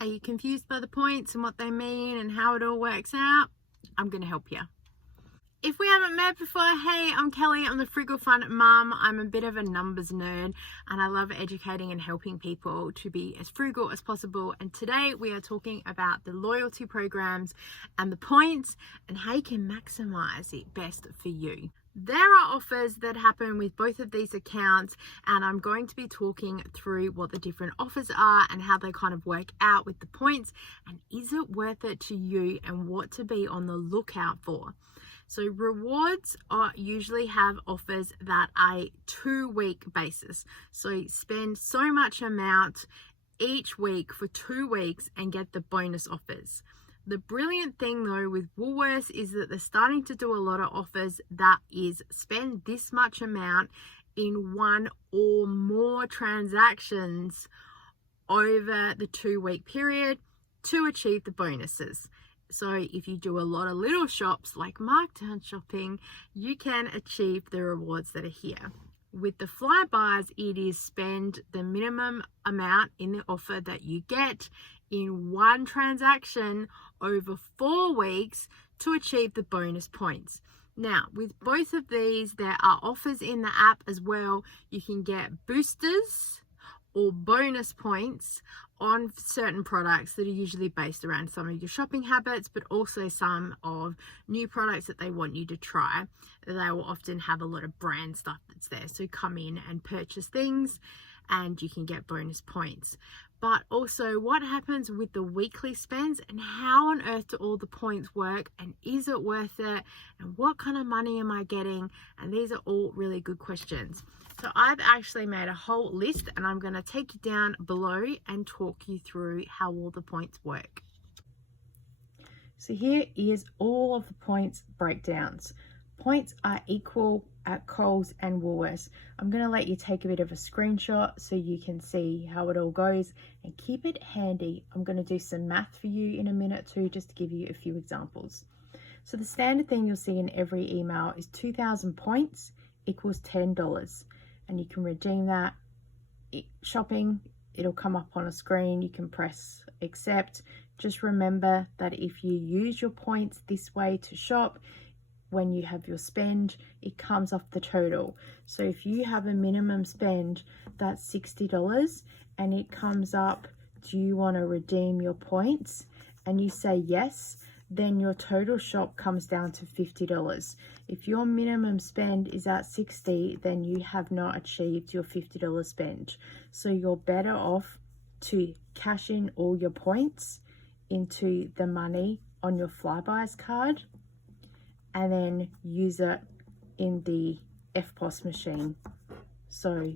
Are you confused by the points and what they mean and how it all works out? I'm going to help you. If we haven't met before, hey, I'm Kelly. I'm the Frugal Fun Mum. I'm a bit of a numbers nerd and I love educating and helping people to be as frugal as possible. And today we are talking about the loyalty programs and the points and how you can maximize it best for you. There are offers that happen with both of these accounts, and I'm going to be talking through what the different offers are and how they kind of work out with the points, and is it worth it to you and what to be on the lookout for. So rewards usually have offers that are a 2-week basis. So spend so much amount each week for 2 weeks and get the bonus offers. The brilliant thing though with Woolworths is that they're starting to do a lot of offers that is spend this much amount in 1 or more transactions over the 2-week period to achieve the bonuses. So if you do a lot of little shops like markdown shopping, you can achieve the rewards that are here. With the FLYBUYS, it is spend the minimum amount in the offer that you get in 1 transaction over 4 weeks to achieve the bonus points. Now, with both of these, there are offers in the app as well. You can get boosters or bonus points on certain products that are usually based around some of your shopping habits, but also some of new products that they want you to try. They will often have a lot of brand stuff that's there. So come in and purchase things and you can get bonus points. But also what happens with the weekly spends and how on earth do all the points work, and is it worth it, and what kind of money am I getting? And these are all really good questions. So I've actually made a whole list and I'm going to take you down below and talk you through how all the points work. So here is all of the points breakdowns. Points are equal at Coles and Woolworths. I'm going to let you take a bit of a screenshot so you can see how it all goes and keep it handy. I'm going to do some math for you in a minute too, just to give you a few examples. So the standard thing you'll see in every email is 2,000 points equals $10, and you can redeem that. Shopping, it'll come up on a screen. You can press accept. Just remember that if you use your points this way to shop, when you have your spend, it comes off the total. So if you have a minimum spend that's $60 and it comes up, do you want to redeem your points? And you say yes, then your total shop comes down to $50. If your minimum spend is at $60, then you have not achieved your $50 spend. So you're better off to cash in all your points into the money on your FLYBUYS card and then use it in the FPOS machine. So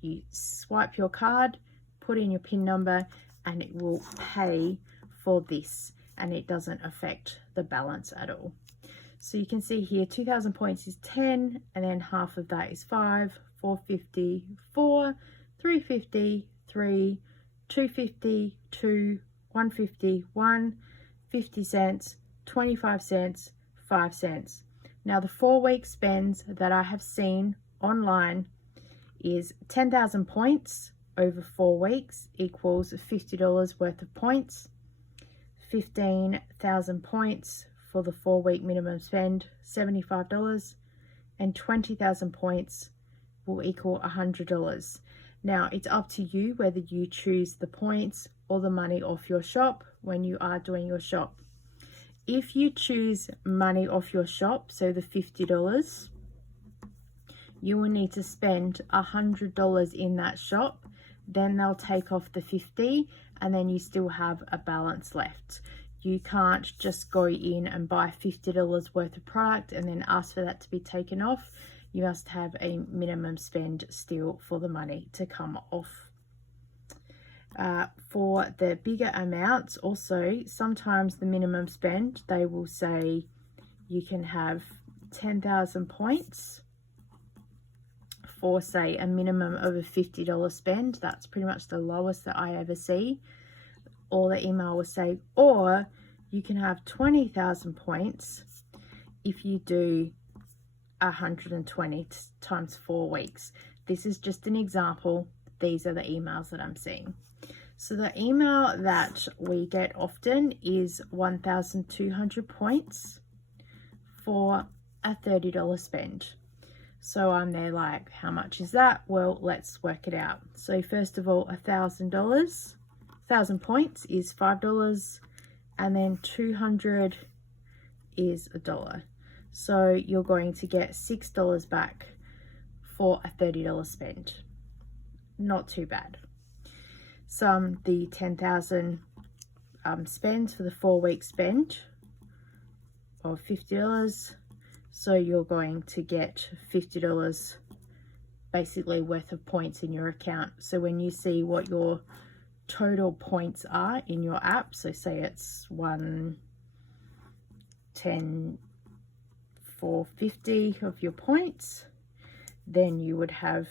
you swipe your card, put in your PIN number, and it will pay for this, and it doesn't affect the balance at all. So you can see here 2,000 points is 10, and then half of that is 5, 450, 4, 350, 3, 250, 2, 150, 1, 50 cents, 25 cents, 5 cents. Now the 4-week spends that I have seen online is 10,000 points over 4 weeks equals $50 worth of points. 15,000 points for the 4-week minimum spend, $75, and 20,000 points will equal $100. Now it's up to you whether you choose the points or the money off your shop when you are doing your shop. If you choose money off your shop, so the $50, you will need to spend $100 in that shop. Then they'll take off the $50, and then you still have a balance left. You can't just go in and buy $50 worth of product and then ask for that to be taken off. You must have a minimum spend still for the money to come off. For the bigger amounts also, sometimes the minimum spend, they will say you can have 10,000 points for say a minimum of a $50 spend. That's pretty much the lowest that I ever see. Or the email will say, or you can have 20,000 points if you do 120 times 4 weeks. This is just an example. These are the emails that I'm seeing. So the email that we get often is 1,200 points for a $30 spend. So I'm there like, how much is that? Well, let's work it out. So first of all, $1,000 points is $5, and then 200 is $1. So you're going to get $6 back for a $30 spend. Not too bad. Sum the 10,000 spend for the 4-week spend of $50. So you're going to get $50 basically worth of points in your account. So when you see what your total points are in your app, so say it's 110 for 50 of your points, then you would have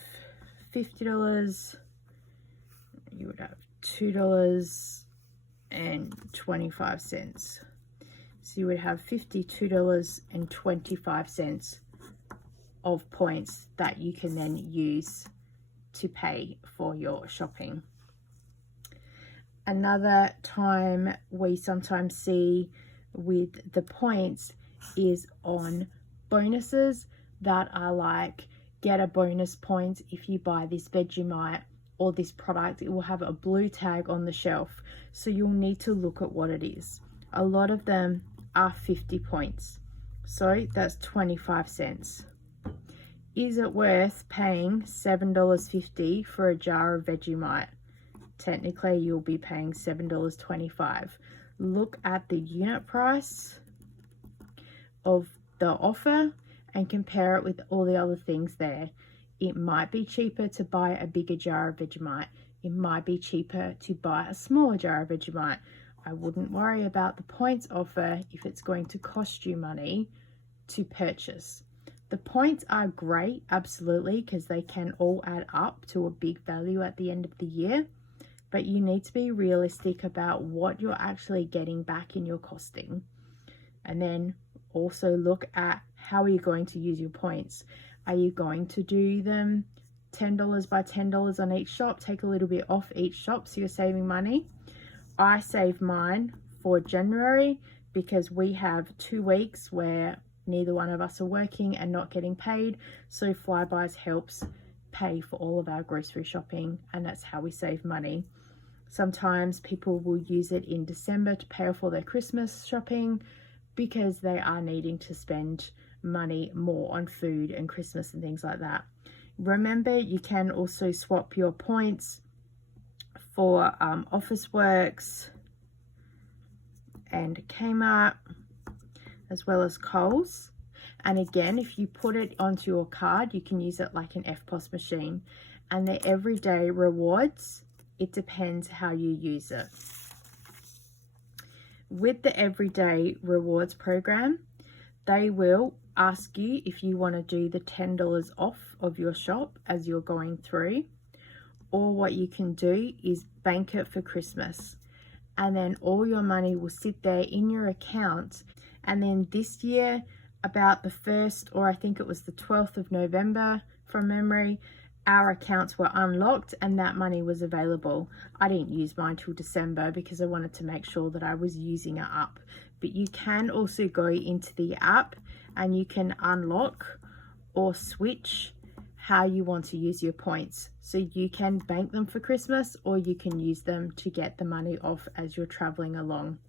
$50, you would have $2.25. So you would have $52.25 of points that you can then use to pay for your shopping. Another time we sometimes see with the points is on bonuses that are like, get a bonus point if you buy this Vegemite or this product. It will have a blue tag on the shelf, so you'll need to look at what it is. A lot of them are 50 points, so that's 25 cents. Is it worth paying $7.50 for a jar of Vegemite? Technically you'll be paying $7.25. Look at the unit price of the offer and compare it with all the other things there. It might be cheaper to buy a bigger jar of Vegemite. It might be cheaper to buy a smaller jar of Vegemite. I wouldn't worry about the points offer if it's going to cost you money to purchase. The points are great, absolutely, because they can all add up to a big value at the end of the year, but you need to be realistic about what you're actually getting back in your costing. And then also look at how are you going to use your points. Are you going to do them $10 by $10 on each shop, take a little bit off each shop so you're saving money? I save mine for January because we have 2 weeks where neither one of us are working and not getting paid, so FLYBUYS helps pay for all of our grocery shopping, and that's how we save money. Sometimes people will use it in December to pay off all their Christmas shopping because they are needing to spend money more on food and Christmas and things like that. Remember, you can also swap your points for Officeworks and Kmart, as well as Coles. And again, if you put it onto your card, you can use it like an FPOS machine. And the everyday rewards, it depends how you use it. With the everyday rewards program, they will ask you if you want to do the $10 off of your shop as you're going through, or what you can do is bank it for Christmas, and then all your money will sit there in your account. And then this year, about the 1st, or I think it was the 12th of November from memory, our accounts were unlocked and that money was available. I didn't use mine till December because I wanted to make sure that I was using it up. But you can also go into the app and you can unlock or switch how you want to use your points. So you can bank them for Christmas, or you can use them to get the money off as you're traveling along.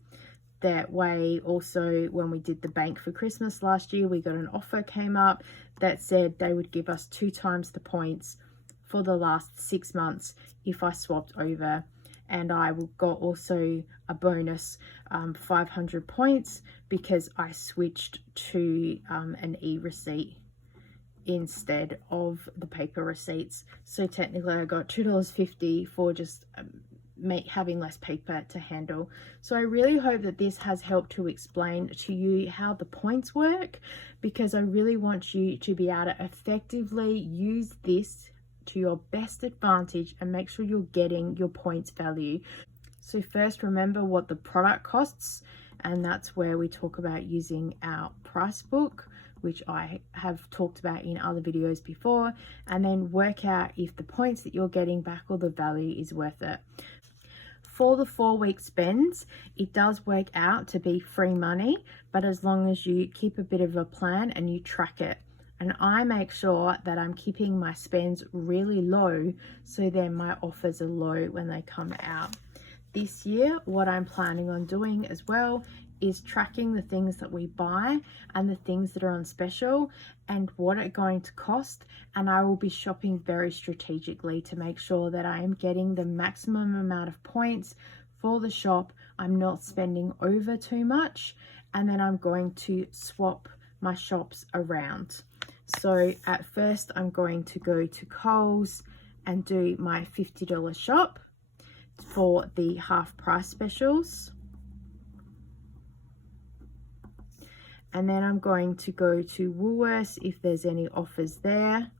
That way, also, when we did the bank for Christmas last year, we got an offer came up that said they would give us 2 times the points for the last 6 months if I swapped over. And I got also a bonus 500 points because I switched to an e-receipt instead of the paper receipts. So technically I got $2.50 for just having less paper to handle. So I really hope that this has helped to explain to you how the points work, because I really want you to be able to effectively use this to your best advantage and make sure you're getting your points value. So first, remember what the product costs, and that's where we talk about using our price book, which I have talked about in other videos before, and then work out if the points that you're getting back or the value is worth it. For the 4-week spends, it does work out to be free money, but as long as you keep a bit of a plan and you track it. And I make sure that I'm keeping my spends really low, so then my offers are low when they come out. This year, what I'm planning on doing as well is tracking the things that we buy and the things that are on special and what it's going to cost, and I will be shopping very strategically to make sure that I am getting the maximum amount of points for the shop. I'm not spending over too much, and then I'm going to swap my shops around. So at first I'm going to go to Coles and do my $50 shop for the half price specials. And then I'm going to go to Woolworths if there's any offers there.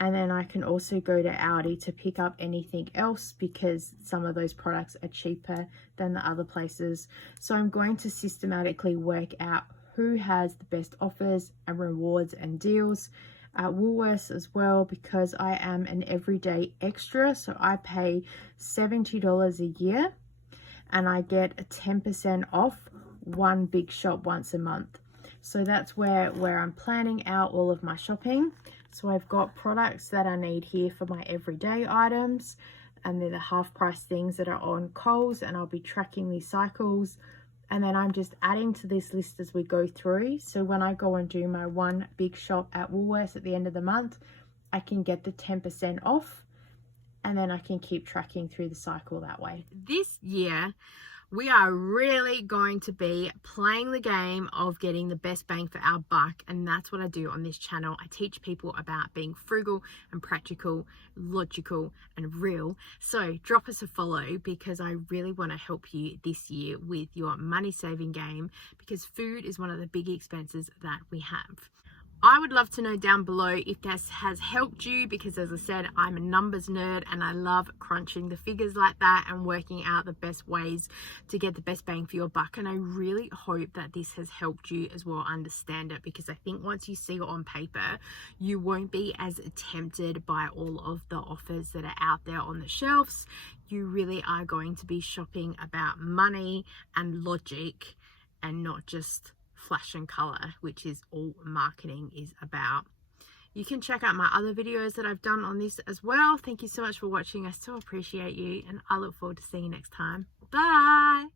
And then I can also go to Aldi to pick up anything else because some of those products are cheaper than the other places. So I'm going to systematically work out who has the best offers and rewards and deals. At Woolworths as well, because I am an everyday extra, so I pay $70 a year and I get a 10% off one big shop once a month. So that's where I'm planning out all of my shopping. So I've got products that I need here for my everyday items, and they're the half price things that are on Coles, and I'll be tracking these cycles, and then I'm just adding to this list as we go through. So when I go and do my one big shop at Woolworths at the end of the month, I can get the 10% off, and then I can keep tracking through the cycle that way. This year, we are really going to be playing the game of getting the best bang for our buck, and that's what I do on this channel. I teach people about being frugal and practical, logical and real. So drop us a follow, because I really want to help you this year with your money saving game, because food is one of the big expenses that we have. I would love to know down below if this has helped you, because as I said, I'm a numbers nerd and I love crunching the figures like that and working out the best ways to get the best bang for your buck. And I really hope that this has helped you as well understand it, because I think once you see it on paper, you won't be as tempted by all of the offers that are out there on the shelves. You really are going to be shopping about money and logic, and not just flash and color, which is all marketing is about. You can check out my other videos that I've done on this as well. Thank you so much for watching. I so appreciate you, and I look forward to seeing you next time. Bye.